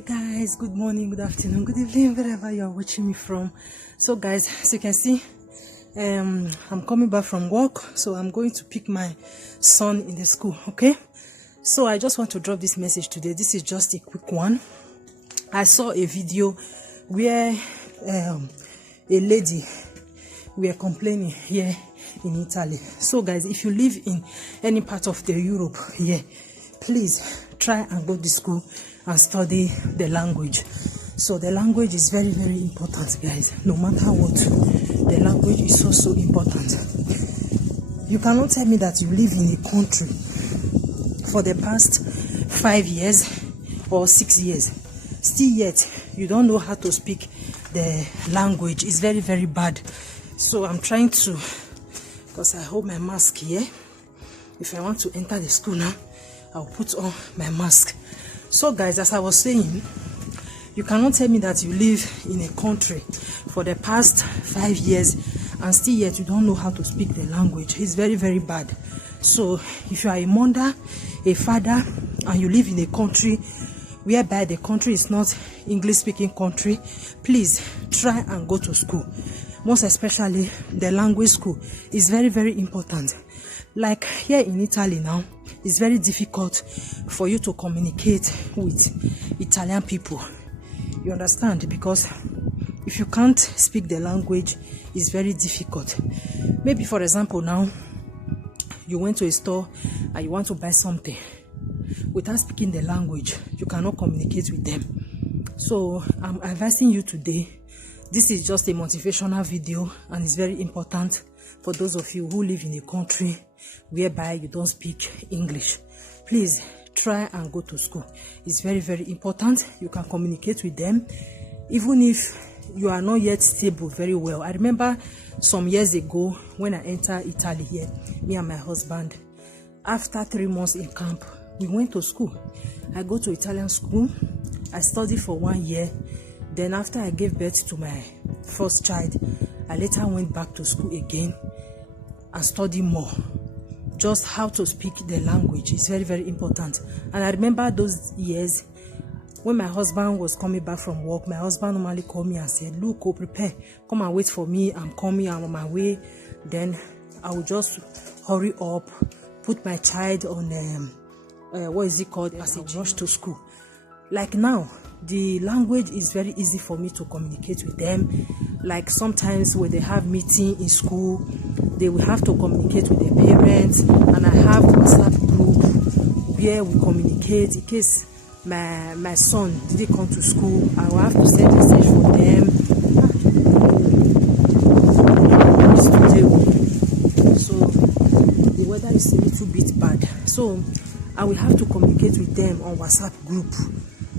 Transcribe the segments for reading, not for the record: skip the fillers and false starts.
Hey guys, good morning, good afternoon, good evening, wherever you're watching me from. So guys, as you can see, I'm coming back from work, so I'm going to pick my son in the school. Okay, so I just want to drop this message today. This is just a quick one. I saw a video where a lady were complaining here in Italy. So guys, if you live in any part of the Europe here, please try and go to school and study the language. So the language is very, very important, guys. No matter what, the language is so important. You cannot tell me that you live in a country for the past 5 years or 6 years, still yet you don't know how to speak the language. It's very, very bad. So I'm trying to, because I hold my mask here. If I want to enter the school now, I'll put on my mask. So guys, as I was saying, you cannot tell me that you live in a country for the past 5 years and still yet you don't know how to speak the language. It's very, very bad. So if you are a mother, a father, and you live in a country whereby the country is not English speaking country, please try and go to school. Most especially the language school is very, very important. Like here in Italy now, it's very difficult for you to communicate with Italian people. You understand? Because if you can't speak the language, it's very difficult. Maybe for example now, you went to a store and you want to buy something. Without speaking the language, you cannot communicate with them. So I'm advising you today. This is just a motivational video and it's very important for those of you who live in a country whereby you don't speak English. Please try and go to school. It's very, very important. You can communicate with them even if you are not yet stable very well. I remember some years ago when I entered Italy here, me and my husband, after 3 months in camp, we went to school. I go to Italian school. I studied for 1 year. Then after I gave birth to my first child, I later went back to school again and studied more. Just how to speak the language is very, very important. And I remember those years when my husband was coming back from work. My husband normally called me and said, "Look, go prepare, come and wait for me. I'm coming, I'm on my way." Then I would just hurry up, put my child on what is it called, as a rush to school. Like now, the language is very easy for me to communicate with them. Like sometimes when they have meeting in school, they will have to communicate with their parents, and I have WhatsApp group where we communicate. In case my son didn't come to school, I will have to send a message for them. So the weather is a little bit bad, so I will have to communicate with them on WhatsApp group.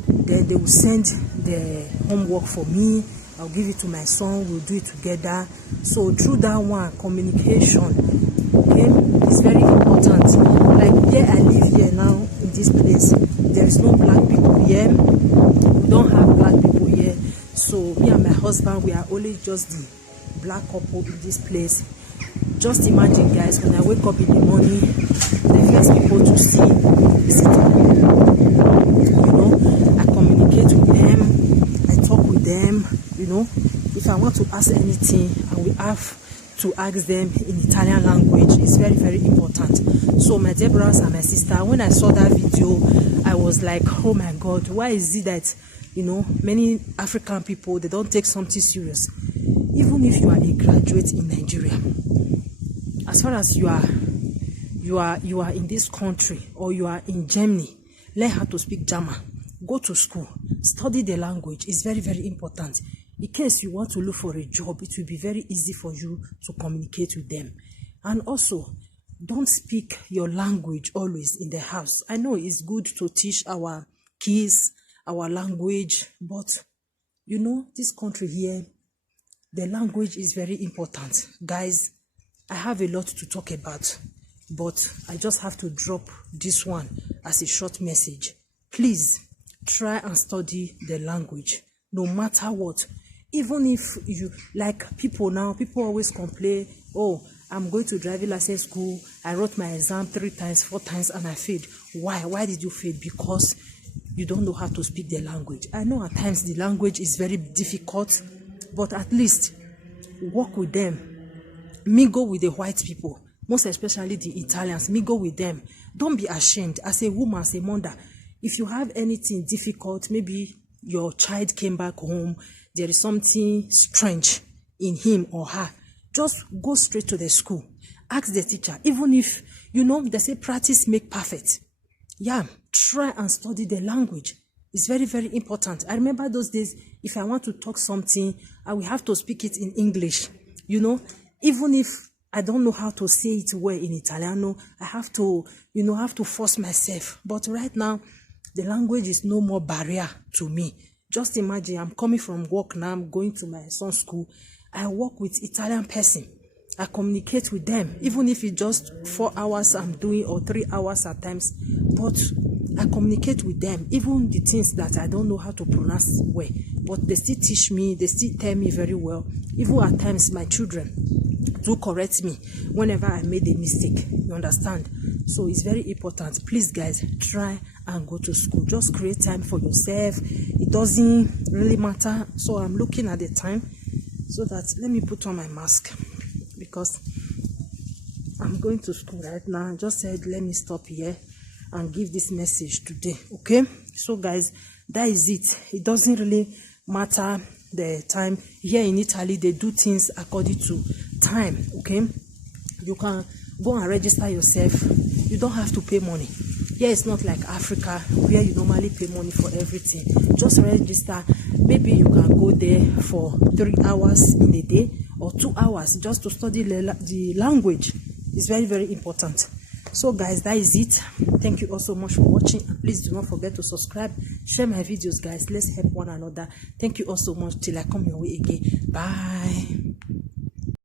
Then they will send the homework for me. I'll give it to my son. We'll do it together. So through that one, communication, okay, is very important. Like here I live here now in this place, there is no black people here. We don't have black people here. So me and my husband, we are only just the black couple in this place. Just imagine, guys, when I wake up in the morning, the first people to see is I communicate with them, I talk with them, if I want to ask anything, I will have to ask them in Italian language. It's very, very important. So my dear brothers and my sister, when I saw that video, I was like, oh my God, why is it that, many African people, they don't take something serious? Even if you are a graduate in Nigeria, as far as you are in this country or you are in Germany, learn how to speak German. Go to school, study the language. It's very, very important. In case you want to look for a job, it will be very easy for you to communicate with them. And also, don't speak your language always in the house. I know it's good to teach our kids our language, but this country here, the language is very important. Guys, I have a lot to talk about, but I just have to drop this one as a short message. Please try and study the language no matter what. Even if you, like people always complain, "Oh, I'm going to driving license school. I wrote my exam 3 times, 4 times, and I failed." Why did you fail? Because you don't know how to speak the language. I know at times the language is very difficult, but at least work with them. Mingle with the white people, most especially the Italians. Mingle with them. Don't be ashamed. As a woman, as a mother, if you have anything difficult, maybe your child came back home, there is something strange in him or her, just go straight to the school. Ask the teacher. Even if, they say practice make perfect. Yeah, try and study the language. It's very, very important. I remember those days, if I want to talk something, I will have to speak it in English. Even if I don't know how to say it well in Italiano, I have to, force myself. But right now, the language is no more barrier to me. Just imagine, I'm coming from work now, I'm going to my son's school. I work with Italian person. I communicate with them, even if it's just 4 hours I'm doing or 3 hours at times. But I communicate with them, even the things that I don't know how to pronounce well. But they still teach me, they still tell me very well. Even at times, my children do correct me whenever I made a mistake. You understand? So it's very important. Please, guys, try and go to school. Just create time for yourself. It doesn't really matter. So I'm looking at the time so that let me put on my mask because I'm going to school right now. I just said let me stop here and give this message today. Okay, so guys, that is it. It doesn't really matter the time. Here in Italy, they do things according to time. Okay, you can go and register yourself. You don't have to pay money. Here it's not like Africa where you normally pay money for everything. Just register. Maybe you can go there for 3 hours in a day or 2 hours just to study the language. It's very, very important. So guys, that is it. Thank you all so much for watching, and please do not forget to subscribe, share my videos, guys. Let's help one another. Thank you all so much. Till I come your way again. Bye.